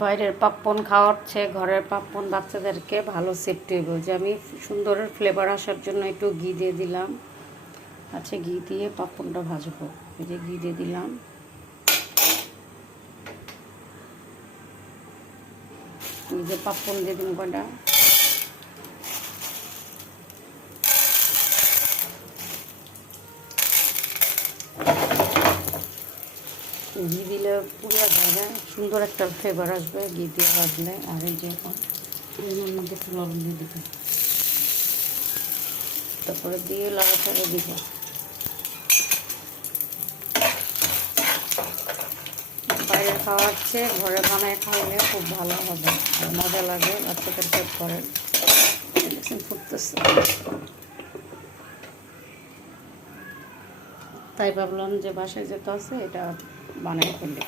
বাইরের পাপ্পন খাওয়াচ্ছে, ঘরের পাপ্পন বাচ্চাদেরকে ভালো সেফটি হইব। যে আমি সুন্দর ফ্লেভার আসার জন্য একটু ঘি দিয়ে দিলাম। আচ্ছা, ঘি দিয়ে পাপ্পনটা ভাজবো। এই যে ঘি দিয়ে দিলাম। এই যে পাপ্পন দিয়ে দিন কটা। ঘি দিলে পুরো জায়গায় সুন্দর একটা ফ্লেভার আসবে ঘি দিয়ে ভাজলে। আর এই যে এখন এর মধ্যে একটু লবণ দিয়ে দিবে, তারপরে দিয়ে লাড়াচাড়া দিব। বাইরে খাওয়ার চেয়ে ঘরে বানায় খাওয়ালে খুব ভালো হবে আর মজা লাগে, বাচ্চাদের পেট করে। দেখছেন ফুটতেছে, তাই ভাবলাম যে বাসায় যেতে আছে এটা বানায় ফেলি।